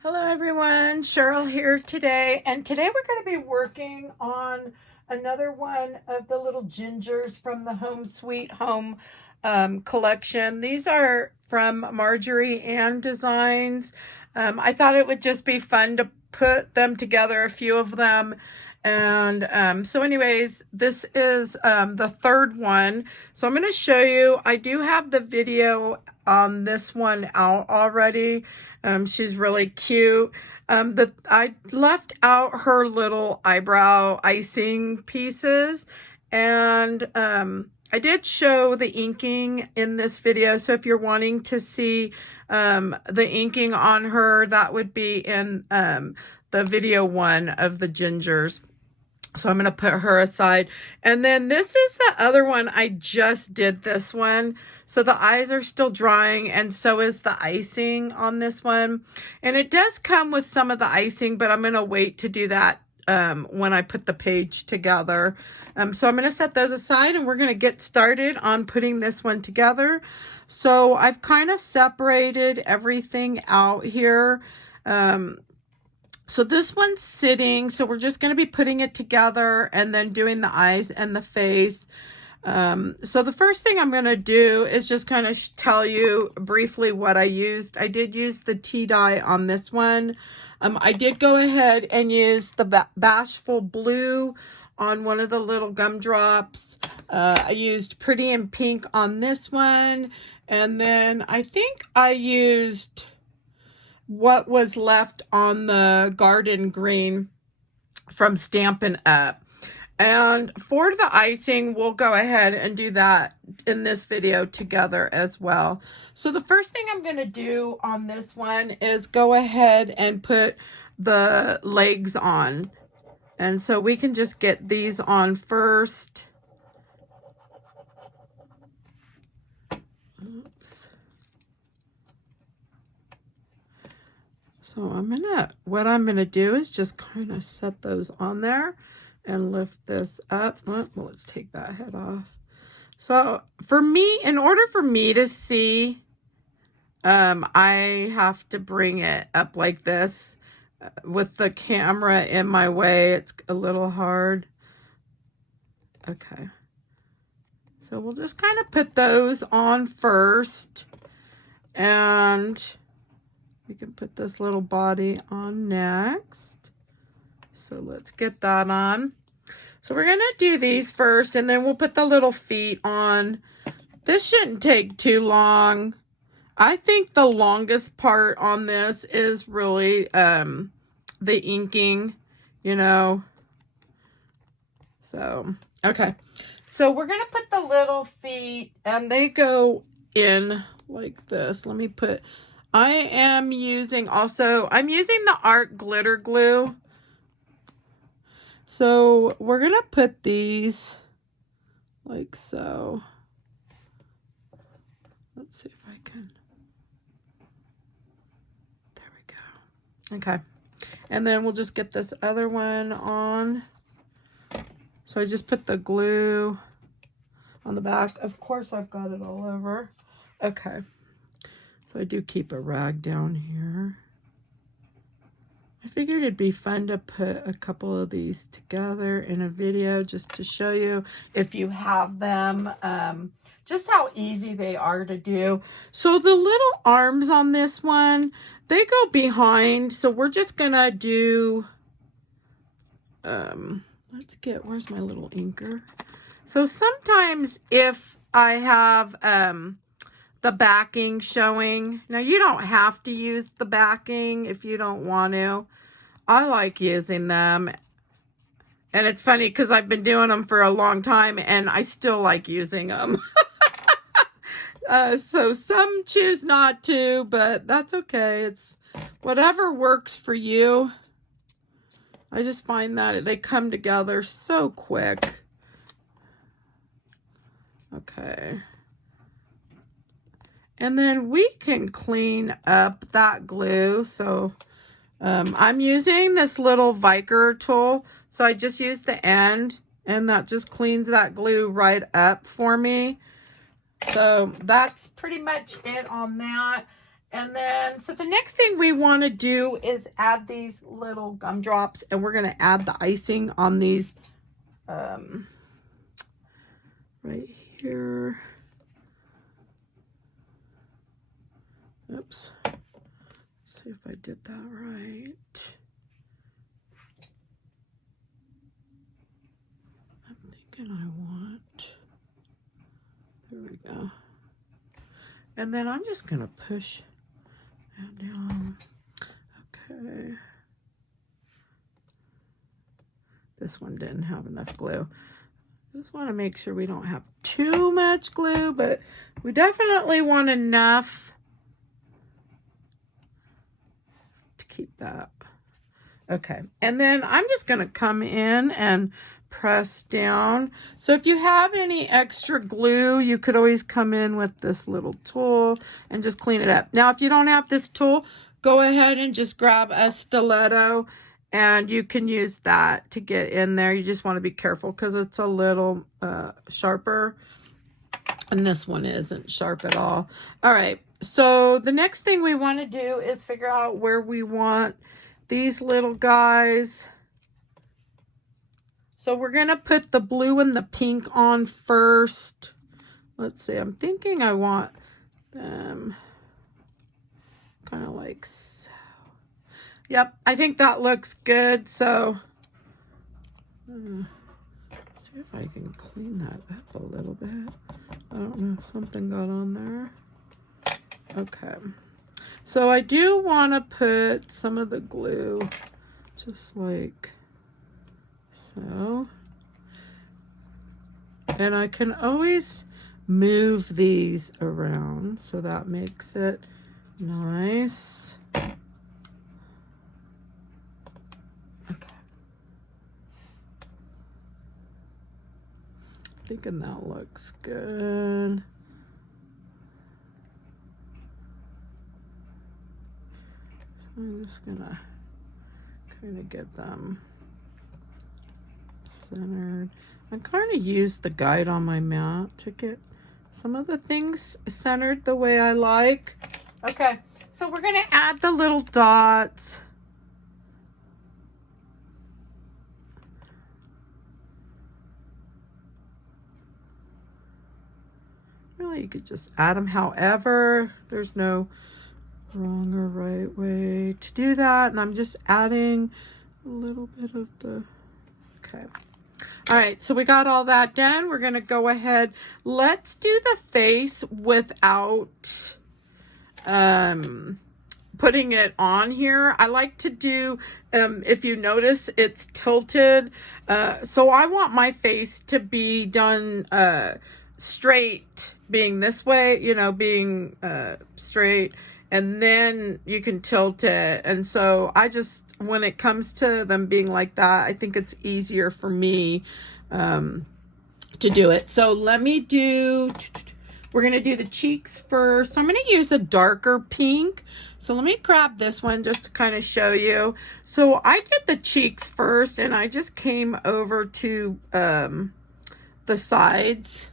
Hello everyone, Cheryl here today, and today we're going to be working on another one of the little gingers from the Home Sweet Home collection. These are from Marjorie Ann Designs. I thought it would just be fun to put them together, a few of them. And so anyways, this is the third one. So I'm going to show you, I do have the video on this one out already. She's really cute. I left out her little eyebrow icing pieces, and I did show the inking in this video. So if you're wanting to see the inking on her, that would be in the video one of the gingers. So I'm going to put her aside. And then this is the other one. I just did this one. So the eyes are still drying, and so is the icing on this one. And it does come with some of the icing, but I'm going to wait to do that when I put the page together. So I'm going to set those aside, and we're going to get started on putting this one together. So I've kind of separated everything out here. So this one's sitting, so we're just going to be putting it together and then doing the eyes and the face. So the first thing I'm going to do is just kind of tell you briefly what I used. I did use the tea dye on this one. I did go ahead and use the Bashful Blue on one of the little gumdrops. I used Pretty in Pink on this one. And then I think I used what was left on the Garden Green from Stampin' Up. And for the icing, we'll go ahead and do that in this video together as well. So the first thing I'm going to do on this one is go ahead and put the legs on. And so we can just get these on first. Oops. So what I'm gonna do is just kind of set those on there and lift this up. Well, let's take that head off. So for me, in order for me to see, I have to bring it up like this. With the camera in my way, it's a little hard. Okay. So we'll just kind of put those on first, and we can put this little body on next. So let's get that on. So we're going to do these first, and then we'll put the little feet on. This shouldn't take too long. I think the longest part on this is really the inking, you know. So, okay. So we're going to put the little feet, and they go in like this. Let me put... I'm using the Art Glitter Glue. So we're going to put these like so. Let's see if I can. There we go. Okay. And then we'll just get this other one on. So I just put the glue on the back. Of course, I've got it all over. Okay. So I do keep a rag down here. I figured it'd be fun to put a couple of these together in a video just to show you, if you have them, just how easy they are to do. So the little arms on this one, they go behind. So we're just going to do, where's my little inker? So sometimes if I have, the backing showing. Now you don't have to use the backing if you don't want to. I like using them. And it's funny because I've been doing them for a long time and I still like using them. So some choose not to, but that's okay. It's whatever works for you. I just find that they come together so quick. Okay. And then we can clean up that glue. So I'm using this little Viker tool. So I just use the end, and that just cleans that glue right up for me. So that's pretty much it on that. And then, so the next thing we want to do is add these little gumdrops, and we're going to add the icing on these right here. Oops. Let's see if I did that right. I'm thinking I want, there we go. And then I'm just going to push that down. Okay. This one didn't have enough glue. Just want to make sure we don't have too much glue, but we definitely want enough to keep that. Okay. And then I'm just going to come in and press down. So if you have any extra glue, you could always come in with this little tool and just clean it up. Now, if you don't have this tool, go ahead and just grab a stiletto and you can use that to get in there. You just want to be careful because it's a little sharper, and this one isn't sharp at all. All right, so the next thing we want to do is figure out where we want these little guys. So we're going to put the blue and the pink on first. Let's see, I'm thinking I want them kind of like so. Yep, I think that looks good. So see if I can clean that up a little bit. I don't know if something got on there. Okay, so I do want to put some of the glue just like so. And I can always move these around, so that makes it nice. Okay. Thinking that looks good. So I'm just gonna kind of get them centered. I kind of use the guide on my mat to get some of the things centered the way I like. Okay, so we're gonna add the little dots. Really, you could just add them however. There's no wrong or right way to do that. And I'm just adding a little bit of the, okay. All right, so we got all that done. We're gonna go ahead. Let's do the face without putting it on here. I like to do, if you notice, it's tilted. So I want my face to be done straight, being this way, you know, being straight, and then you can tilt it. And so I just, when it comes to them being like that, I think it's easier for me to do it. So let me do, we're going to do the cheeks first. So I'm going to use a darker pink. So let me grab this one just to kind of show you. So I did the cheeks first, and I just came over to the sides.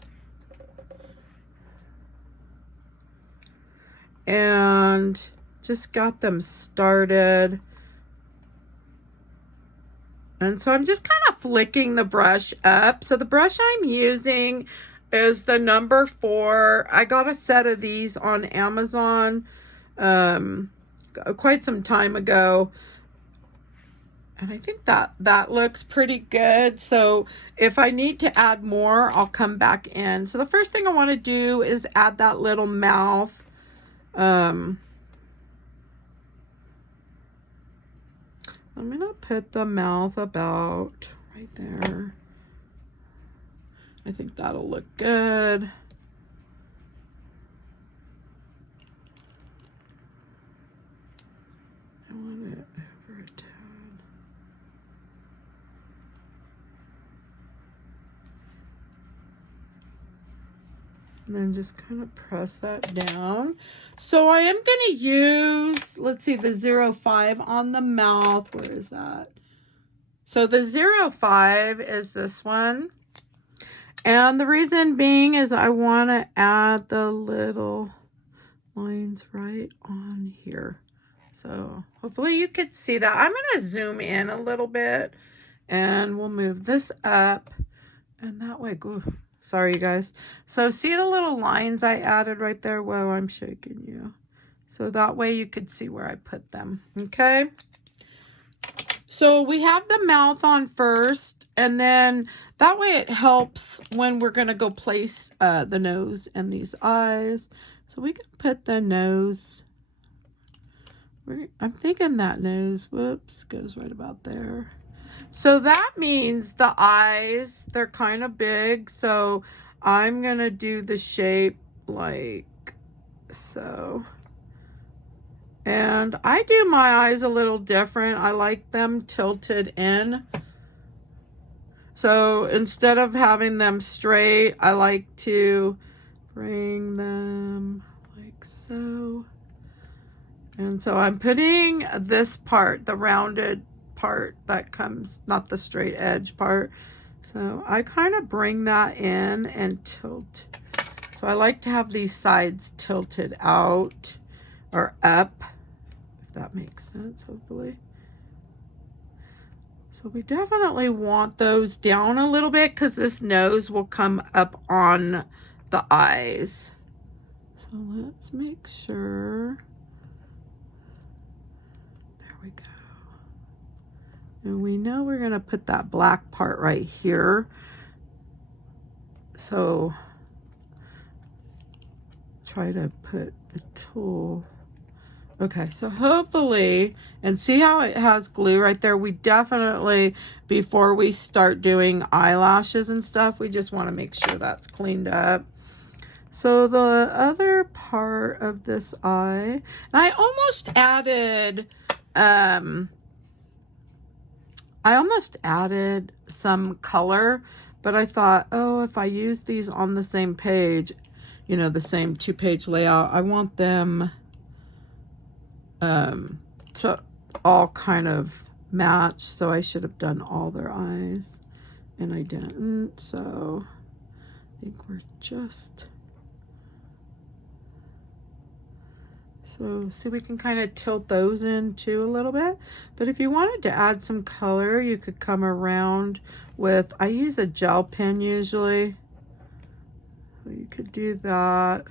And just got them started. And so I'm just kind of flicking the brush up. So the brush I'm using is the number 4. I got a set of these on Amazon quite some time ago. And I think that looks pretty good. So if I need to add more, I'll come back in. So the first thing I want to do is add that little mouth. I'm gonna put the mouth about right there. I think that'll look good. I want it over a tad. And then just kind of press that down. So I am going to use, let's see, the 05 on the mouth. Where is that? So the 05 is this one. And the reason being is I want to add the little lines right on here. So hopefully you could see that. I'm going to zoom in a little bit and we'll move this up and that way, ooh, sorry you guys. So see the little lines I added right there? Whoa, I'm shaking you. So that way you could see where I put them. Okay. So we have the mouth on first, and then that way it helps when we're going to go place the nose and these eyes. So we can put the nose. I'm thinking that nose, whoops, goes right about there. So that means the eyes, they're kind of big. So I'm going to do the shape like so. And I do my eyes a little different. I like them tilted in. So instead of having them straight, I like to bring them like so. And so I'm putting this part, the rounded part that comes, not the straight edge part. So I kind of bring that in and tilt. So I like to have these sides tilted out or up. That makes sense, hopefully. So we definitely want those down a little bit because this nose will come up on the eyes. So let's make sure. There we go. And we know we're going to put that black part right here. So try to put the tool. Okay, so hopefully, and see how it has glue right there? We definitely, before we start doing eyelashes and stuff, we just want to make sure that's cleaned up. So the other part of this eye, and I almost added some color, but I thought, oh, if I use these on the same page, you know, the same 2-page layout, I want them to all kind of match, so I should have done all their eyes and I didn't. So I think we're just, so see, we can kind of tilt those in too a little bit, but if you wanted to add some color, you could come around with, I use a gel pen usually, so you could do that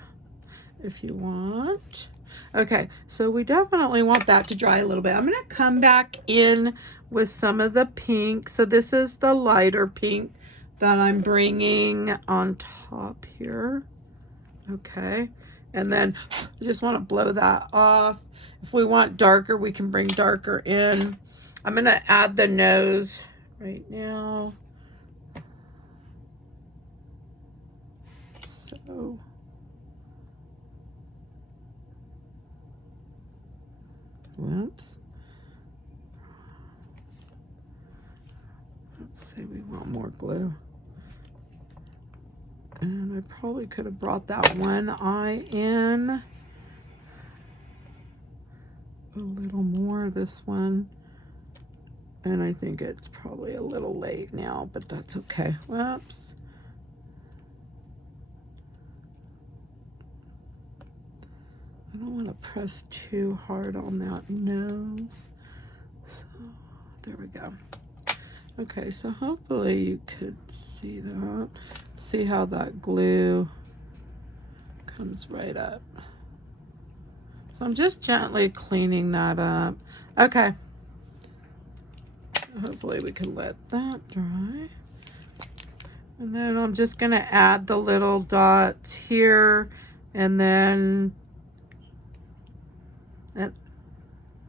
if you want. Okay, so we definitely want that to dry a little bit. I'm going to come back in with some of the pink. So this is the lighter pink that I'm bringing on top here. Okay, and then I just want to blow that off. If we want darker, we can bring darker in. I'm going to add the nose right now. So whoops. Let's say we want more glue. And I probably could have brought that one eye in a little more, this one. And I think it's probably a little late now, but that's okay. Whoops. I don't want to press too hard on that nose. So there we go. Okay, so hopefully you could see that. See how that glue comes right up. So I'm just gently cleaning that up. Okay. Hopefully we can let that dry. And then I'm just going to add the little dots here, and then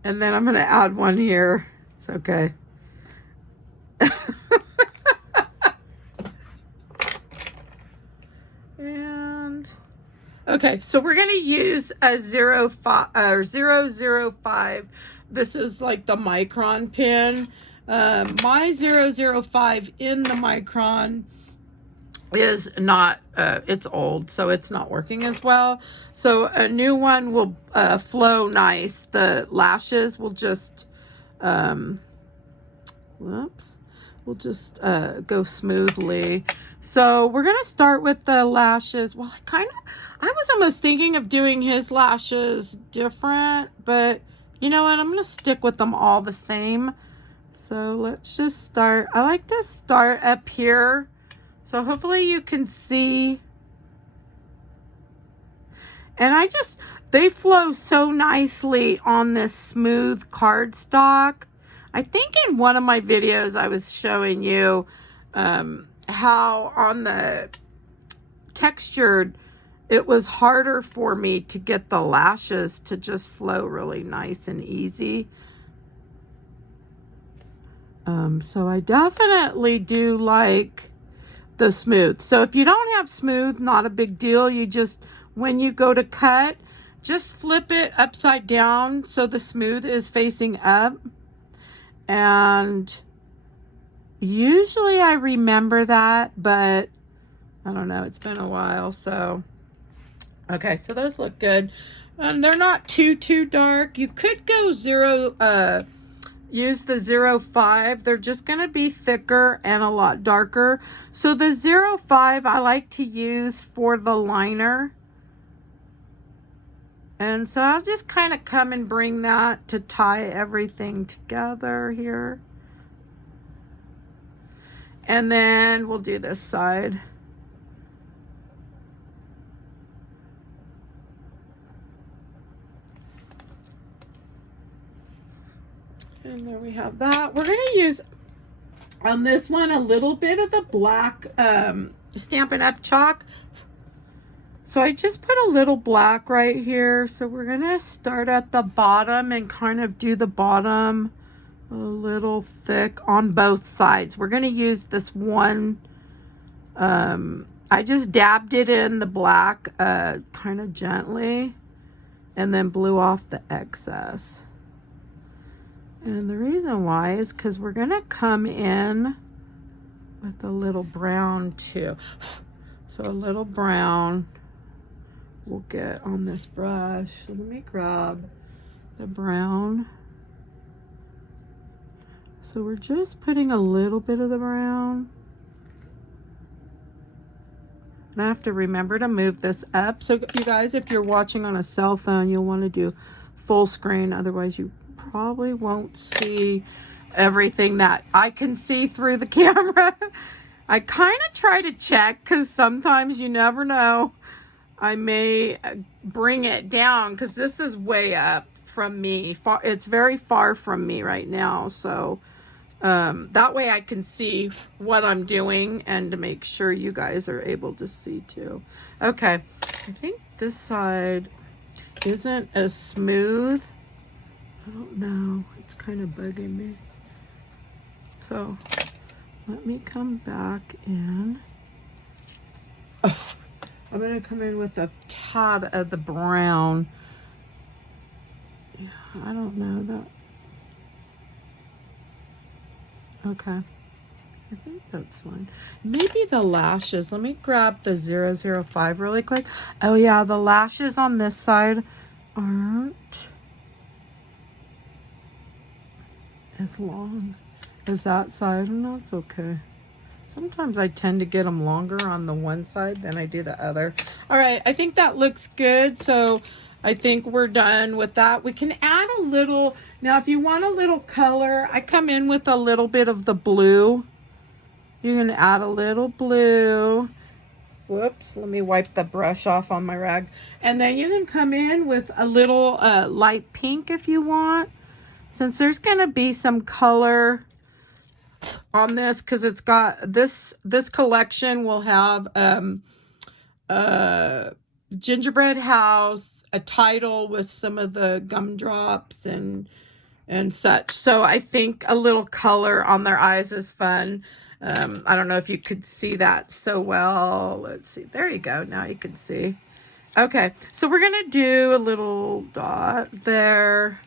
I'm going to add one here. It's okay. And okay, so we're going to use a 005. This is like the micron pen. My 005 in the micron is not, it's old, so it's not working as well. So a new one will flow nice. The lashes will just, whoops, will just go smoothly. So we're going to start with the lashes. Well, I was almost thinking of doing his lashes different, but you know what? I'm going to stick with them all the same. So let's just start. I like to start up here. So hopefully you can see. And they flow so nicely on this smooth cardstock. I think in one of my videos I was showing you how on the textured, it was harder for me to get the lashes to just flow really nice and easy. So I definitely do like the smooth. So if you don't have smooth, not a big deal. You just, when you go to cut, just flip it upside down so the smooth is facing up. And usually I remember that, but I don't know, it's been a while. So okay, so those look good. They're not too dark. You could go use the 05. They're just going to be thicker and a lot darker. So the 05 I like to use for the liner. And so I'll just kind of come and bring that to tie everything together here. And then we'll do this side. And there we have that. We're going to use on this one a little bit of the black Stampin' Up! Chalk. So I just put a little black right here. So we're going to start at the bottom and kind of do the bottom a little thick on both sides. We're going to use this one. I just dabbed it in the black kind of gently and then blew off the excess. And the reason why is because we're going to come in with a little brown too. So a little brown we'll get on this brush. So let me grab the brown. So we're just putting a little bit of the brown. And I have to remember to move this up. So you guys, if you're watching on a cell phone, you'll want to do full screen. Otherwise you probably won't see everything that I can see through the camera. I kind of try to check because sometimes you never know. I may bring it down because this is way up from me. It's very far from me right now. So that way I can see what I'm doing and to make sure you guys are able to see too. Okay, I think this side isn't as smooth. I don't know, it's kind of bugging me. So let me come back in. Oh, I'm going to come in with a tad of the brown. Yeah, I don't know that. Okay. I think that's fine. Maybe the lashes. Let me grab the 005 really quick. Oh yeah, the lashes on this side aren't as long as that side, and that's okay. Sometimes I tend to get them longer on the one side than I do the other. All right, I think that looks good. So I think we're done with that. We can add a little, now if you want a little color, I come in with a little bit of the blue. You can add a little blue. Whoops, let me wipe the brush off on my rag. And then you can come in with a little light pink if you want. Since there's going to be some color on this, because it's got this collection will have gingerbread house, a title with some of the gumdrops and such. So I think a little color on their eyes is fun. I don't know if you could see that so well. Let's see. There you go. Now you can see. Okay, so we're going to do a little dot there.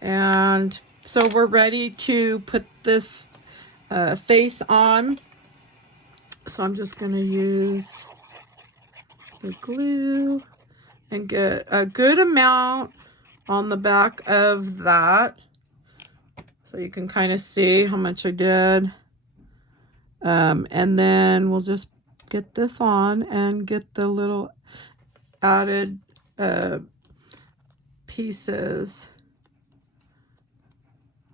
And so we're ready to put this face on. So I'm just going to use the glue and get a good amount on the back of that. So you can kind of see how much I did. And then we'll just get this on and get the little added pieces.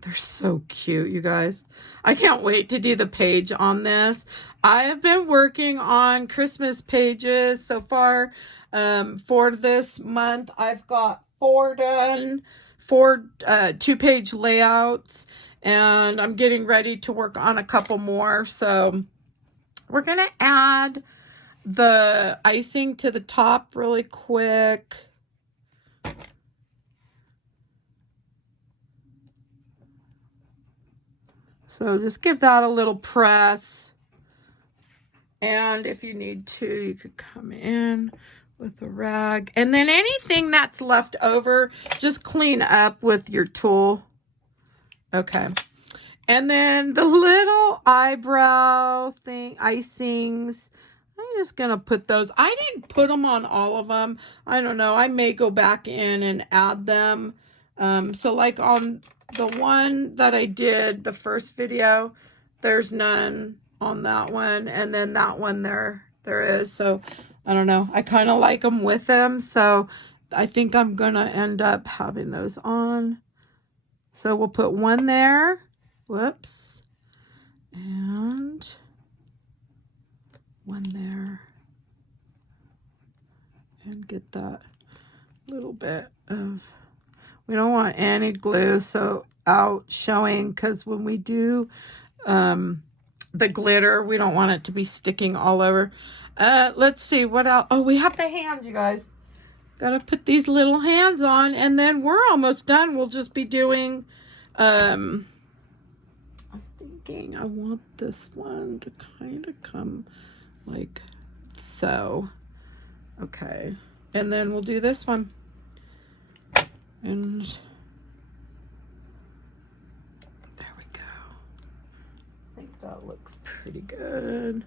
They're so cute, you guys. I can't wait to do the page on this. I have been working on Christmas pages so far. For this month, I've got 4 done, 4 2-page layouts, and I'm getting ready to work on a couple more. So we're gonna add the icing to the top really quick. So just give that a little press. And if you need to, you could come in with a rag. And then anything that's left over, just clean up with your tool. Okay. And then the little eyebrow thing, icings, I'm just going to put those. I didn't put them on all of them. I don't know. I may go back in and add them. So like on the one that I did, the first video, there's none on that one. And then that one there is. So I don't know. I kind of like them with them. So I think I'm going to end up having those on. So we'll put one there. Whoops. And one there. And get that little bit of, we don't want any glue so out showing, because when we do the glitter, we don't want it to be sticking all over. Let's see what else. Oh, we have the hands, you guys. Gotta put these little hands on, and then we're almost done. We'll just be doing I'm thinking I want this one to kind of come like so. Okay, and then we'll do this one. And there we go. I think that looks pretty good.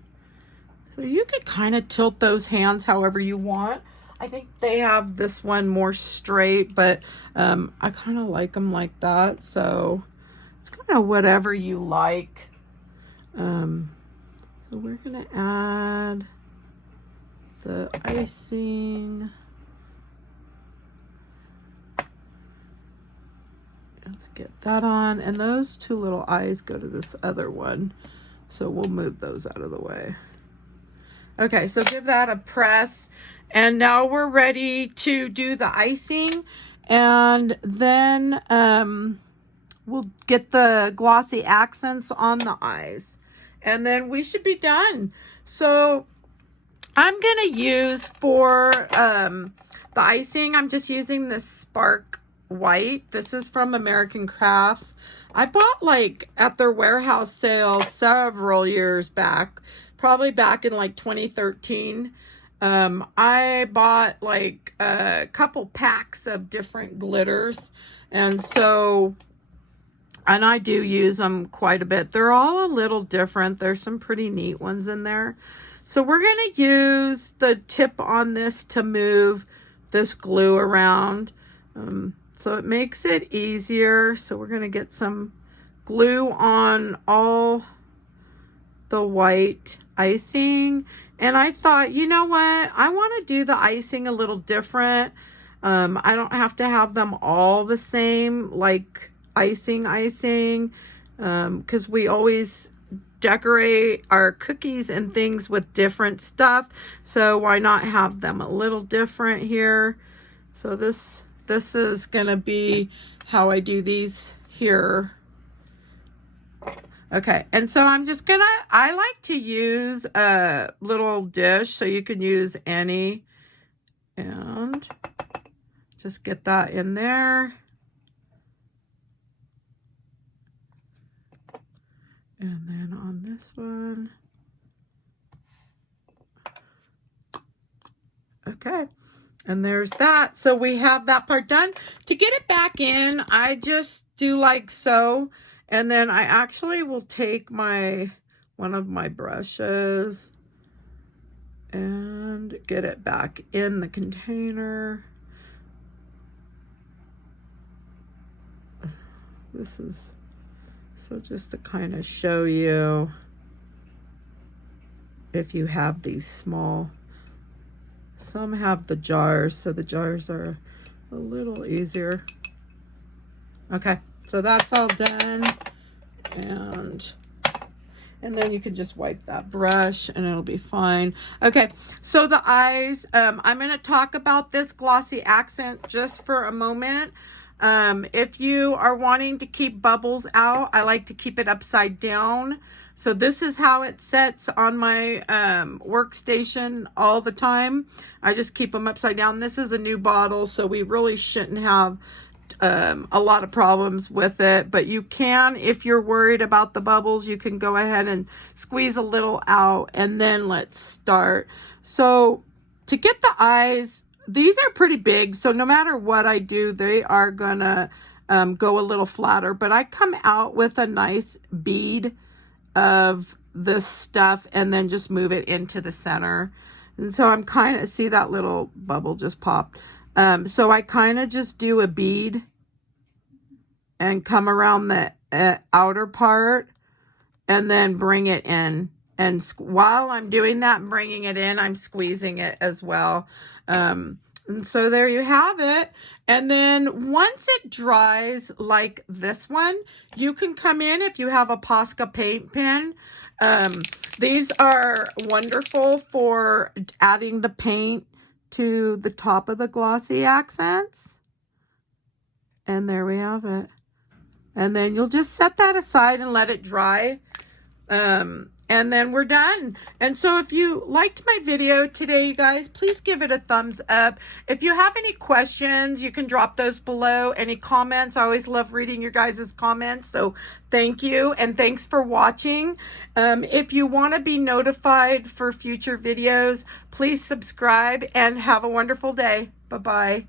So you could kind of tilt those hands however you want. I think they have this one more straight, but I kind of like them like that. So it's kind of whatever you like. So we're going to add the icing. Let's get that on. And those 2 little eyes go to this other one. So we'll move those out of the way. Okay, so give that a press. And now we're ready to do the icing. And then we'll get the glossy accents on the eyes. And then we should be done. So I'm going to use for the icing, I'm just using this Spark White. This is from American Crafts. I bought like at their warehouse sale several years back, probably back in like 2013. I bought like a couple packs of different glitters, and so, and I do use them quite a bit. They're all a little different. There's some pretty neat ones in there. So we're going to use the tip on this to move this glue around. So it makes it easier. So we're going to get some glue on all the white icing. And I thought, you know what? I want to do the icing a little different. I don't have to have them all the same, like icing, because we always decorate our cookies and things with different stuff. So why not have them a little different here? So this is going to be how I do these here. Okay, and so I'm just gonna, I like to use a little dish, so you can use any, and just get that in there. And then on this one. Okay, and there's that. So we have that part done. To get it back in, I just do like so. And then I actually will take one of my brushes and get it back in the container. This is, so just to kind of show you. if you have these small. Some have the jars, so the jars are a little easier. Okay, so that's all done. And then you can just wipe that brush and it'll be fine. Okay, so the eyes, I'm going to talk about this glossy accent just for a moment. If you are wanting to keep bubbles out, I like to keep it upside down. So this is how it sets on my workstation all the time. I just keep them upside down. This is a new bottle, so we really shouldn't have a lot of problems with it, but you can, if you're worried about the bubbles, you can go ahead and squeeze a little out. And then let's start. So to get the eyes, these are pretty big, so no matter what I do, they are gonna go a little flatter, but I come out with a nice bead of this stuff and then just move it into the center. And so I'm kind of, see that little bubble just popped. So I kind of just do a bead and come around the outer part and then bring it in. And while I'm doing that and bringing it in, I'm squeezing it as well. And so there you have it. And then once it dries like this one, you can come in if you have a Posca paint pen. These are wonderful for adding the paint to the top of the glossy accents. And there we have it. And then you'll just set that aside and let it dry. And then we're done. And so if you liked my video today, you guys, please give it a thumbs up. If you have any questions, you can drop those below. Any comments, I always love reading your guys' comments. So thank you, and thanks for watching. If you want to be notified for future videos, please subscribe and have a wonderful day. Bye-bye.